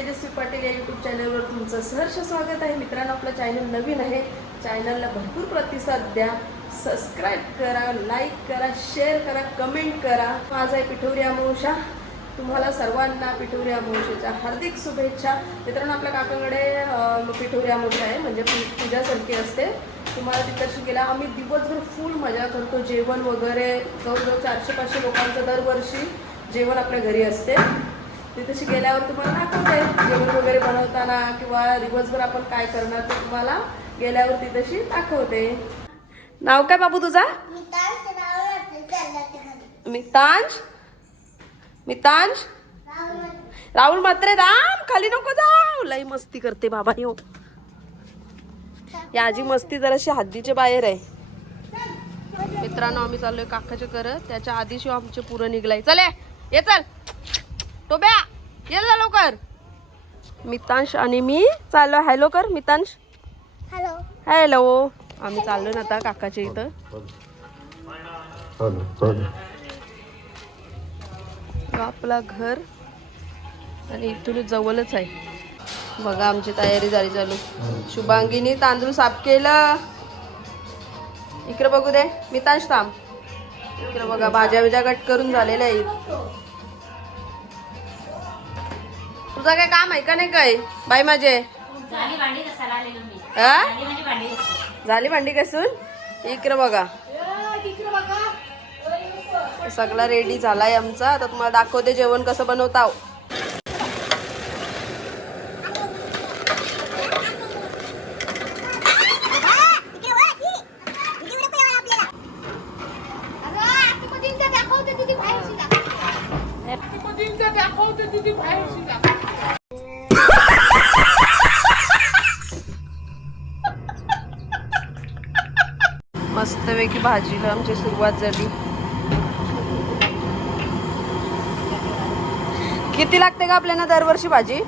तेजस्वी पाटील या यूट्यूब चॅनलवर तुमचं सहर्ष स्वागत आहे. मित्रांनो आपलं चॅनल नवीन आहे. चॅनलला भरपूर प्रतिसाद द्या. सबस्क्राईब करा लाईक करा शेअर करा कमेंट करा. माझा आहे पिठोरी अमावस्या. तुम्हाला सर्वांना पिठोरी अमावस्येच्या हार्दिक शुभेच्छा. मित्रांनो आपल्या काकाकडे अं, पिठोरी आहे. म्हणजे पूजासारखी असते. तुम्हाला तिथं गेला आम्ही दिवसभर फुल मजा करतो. जेवण वगैरे जवळजवळ चारशे पाचशे लोकांचं दरवर्षी जेवण आपल्या घरी असते. तिथेशी गेल्यावर तुम्हाला दाखवते जेवण वगैरे बनवताना किंवा दिवसभर आपण काय करणार ते तुम्हाला गेल्यावर तिथेशी दाखवते. नाव काय बाबू तुझा? मितांश? मितांश? राहुल मात्रे राम खाली नको जाऊ. लई मस्ती करते बाबा यो. या आजी मस्ती जराशी हद्दीच्या बाहेर आहे. मित्रांनो आम्ही चाललोय काकाच्या करत त्याच्या आधीशी आमचे पुरं निघलाय. चले ये चल. टोब्या ये जा लवकर. मितांश आणि मी चाललो. हॅलो कर मितांश. हॅलो हॅलो आम्ही चाललो ना आता काकाच्या इथं. आपला घर आणि इथून जवळच आहे. बघा आमची तयारी झाली चालू. शुभांगीनी तांदूळ साफ केलं. इकडे बघू दे. मितांश थांब. इकडे बघा भाज्या बिज्या कट करून झालेल्या आहेत. तुझं काय काम आहे का नाही काय? बाई माझे. झाली भांडी कसायला आलेलो मी. हा झाली माझी भांडी कसा झाली भांडी कसून इकडे बघा. सगळा रेडी झालाय आमचा. आता तुम्हाला दाखवते जेवण कसं बनवता भाजीला आमची सुरुवात झाली. किती लागते का आपल्याला दरवर्षी भाजी?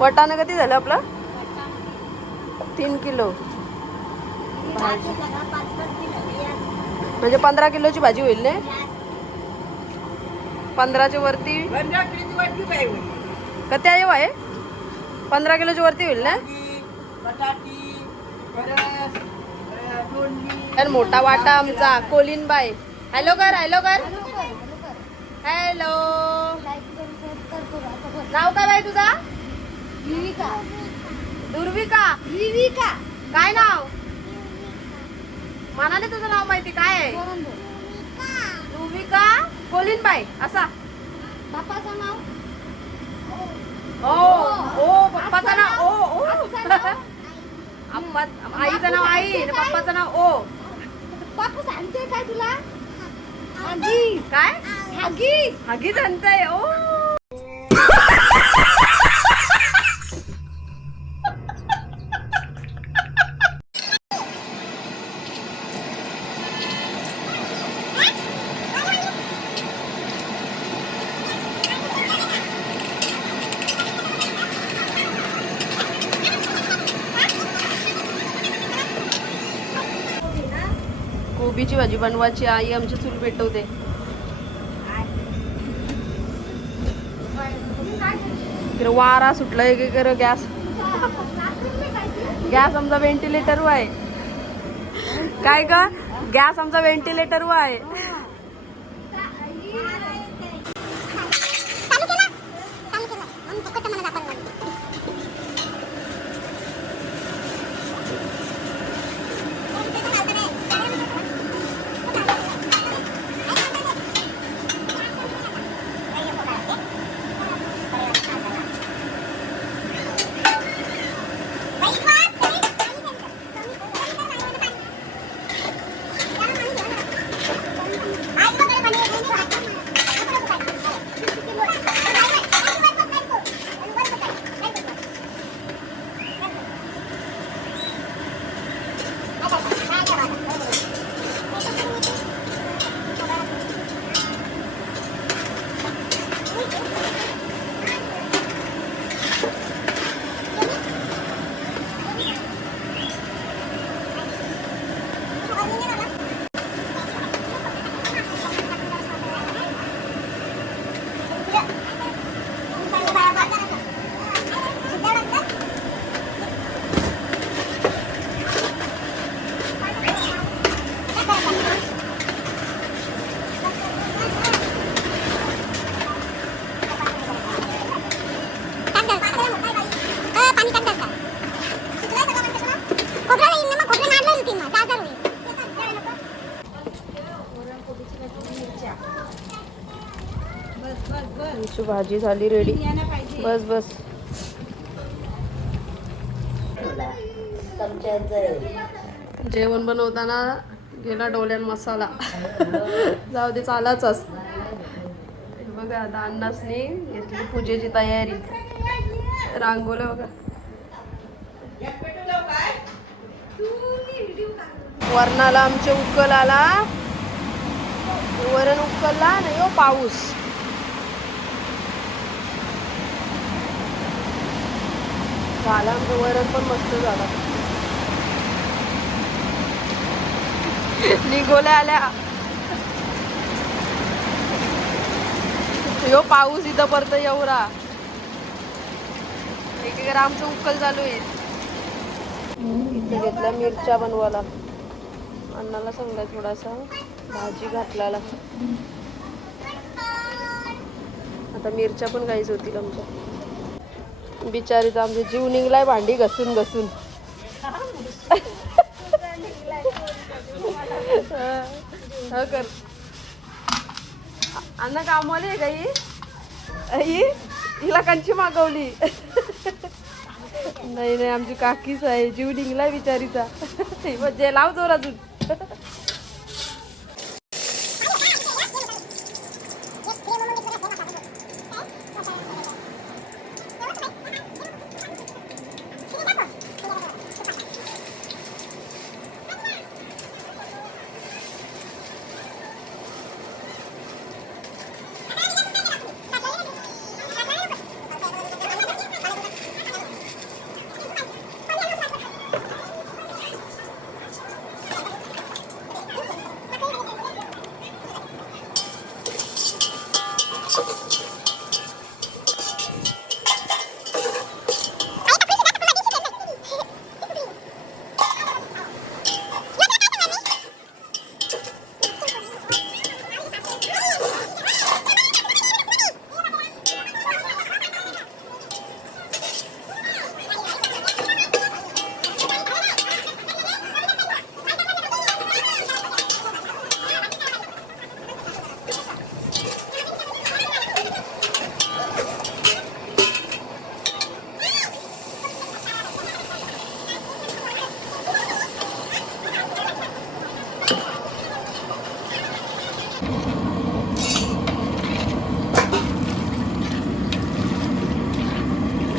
वटाणं किती झालं आपलं? तीन किलो. म्हणजे पंधरा किलोची भाजी होईल ना? पंधराच्या वरती. कधी हो आहे? पंधरा किलोच्या वरती होईल ना? तर मोठा वाटा आमचा. कोलिनबाई. हॅलो कर हॅलो कर. हॅलो नाव काय बाई तुझा? दुर्विका काय नाव? मनाने तुझं नाव माहिती काय आहे? दुर्विका कोलिनबाई असा. बापाचं नाव? ओ ओ पप्पाचं नाव. ओ ओ. आप्पा आईचं नाव आई आणि पप्पाचं नाव ओ. बापू सांगते काय तुला? हगीस काय? हगीस हगीच आणताय. ओ. कोबीची भाजी बनवायची आई आमची चूल पेटवते. वारा सुटला इकडे गॅस. गॅस आमचा व्हेंटिलेटर आहे. काय ग? गॅस आमचा व्हेंटिलेटर आहे. आमची भाजी झाली रेडी बस बस. जेवण बनवताना गेला डोल्यान मसाला. जाऊ दे चालाच बघा आता अन्नासने घेतली पूजेची तयारी. रांगोला बघा. वरणाला आमचे उकल आला वरण उकलला नाही हो पाऊस. झाला आमचं वरण पण मस्त झाला. निघोल्या आल्या. यो पाऊस इथं परत एवढा एकेकडे आमचं उकल चालू आहे. इथे घेतल्या मिरच्या बनवायला. अण्णाला सांगलाय थोडासा. भाजी घातल्याला. आता मिरच्या पण गायच होतील आमच्या. बिचारीचा आमचे जीव निघलाय भांडी घसून घसून. ह कर. अण्णा कामवाली आहे का ही? आई हिला कंची मागवली. नाही नाही आमची काकीच आहे. जीव निघलाय बिचारीचा. जे लाव जोर अजून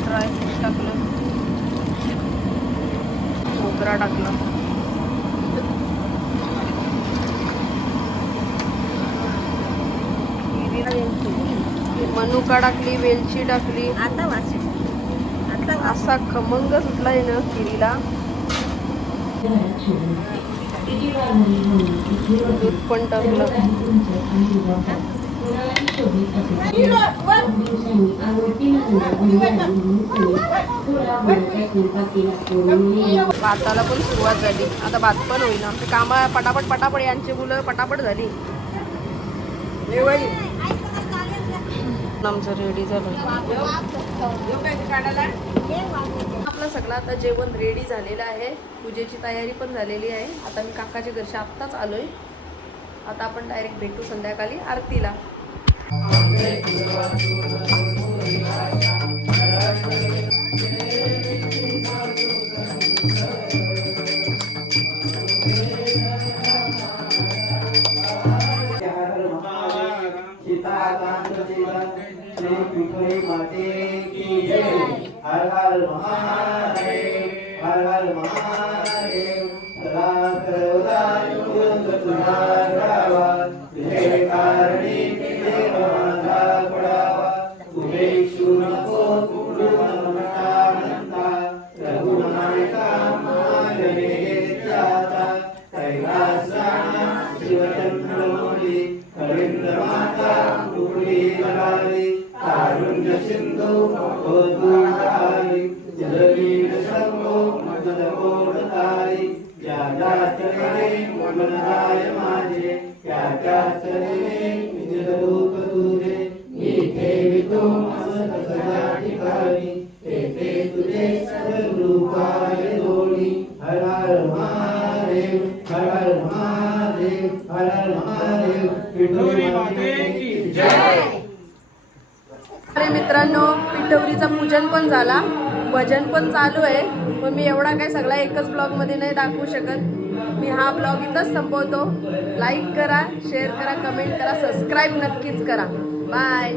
ड्रायफ्रूट टाकलं मोगरा टाकला मनुका टाकली वेलची टाकली. आता असा खमंग सुटलाय ना खिरीला दूध पण टाकलं. भाताला पण सुरुवात झाली. आता भात पण होईल आमचे कामा पटापट पटापट यांची मुलं पटापट झाली. आमचं रेडी झालं आपलं सगळं आता जेवण रेडी झालेलं आहे. पूजेची तयारी पण झालेली आहे. आता मी काकाच्या घरशी आत्ताच आलोय. आता आपण डायरेक्ट भेटू संध्याकाळी आरतीला. हर हर महादेव हर हर महादेव सदा सर्वदा युग तुझा रावा मनराय माझे त्या त्या चरणे निज रूप तुझे मी ठेवितो मस्त सदा ठिकाणी तेथे तुझे सद्रूपाय जोडी हर हर महादेव हर हर महादेव हर हर महादेव विठोरी माते की जय अरे मित्रांनो पिठवरीचं पूजन पण झाला. भजन पण चालू आहे. पण मी एवढा काय सगळा एकच ब्लॉगमध्ये नाही दाखवू शकत. मी हा ब्लॉग इथंच संपवतो. लाईक करा शेअर करा कमेंट करा सबस्क्राईब नक्कीच करा. बाय